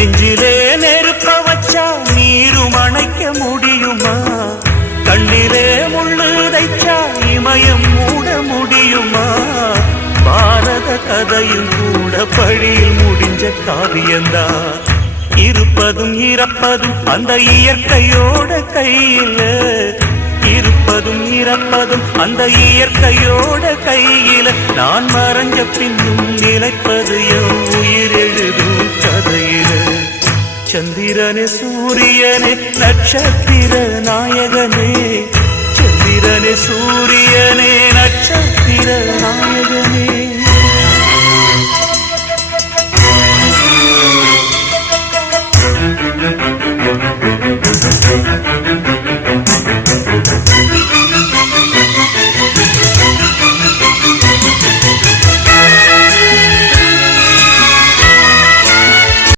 நெஞ்சிலே நெருப்ப வச்சா நீரும் அணைக்க முடியுமா? கண்ணிலே முள்ளு தைச்சா இமயம் மூட முடியுமா? பாரத கதையும் கூட பழியில் முடிஞ்ச காவியந்தான். இருப்பதும் இறப்பதும் அந்த இயற்கையோட கையில, இருப்பதும் இறப்பதும் அந்த இயற்கையோட கையில. நான் மறைஞ்ச பின்னும் நிலைப்பது என் உயிர் எழுதும் கதையில. சந்திரனே சூரியனே நட்சத்திர நாயகனே, சந்திரனே சூரியனே நட்சத்திர நாயகனே.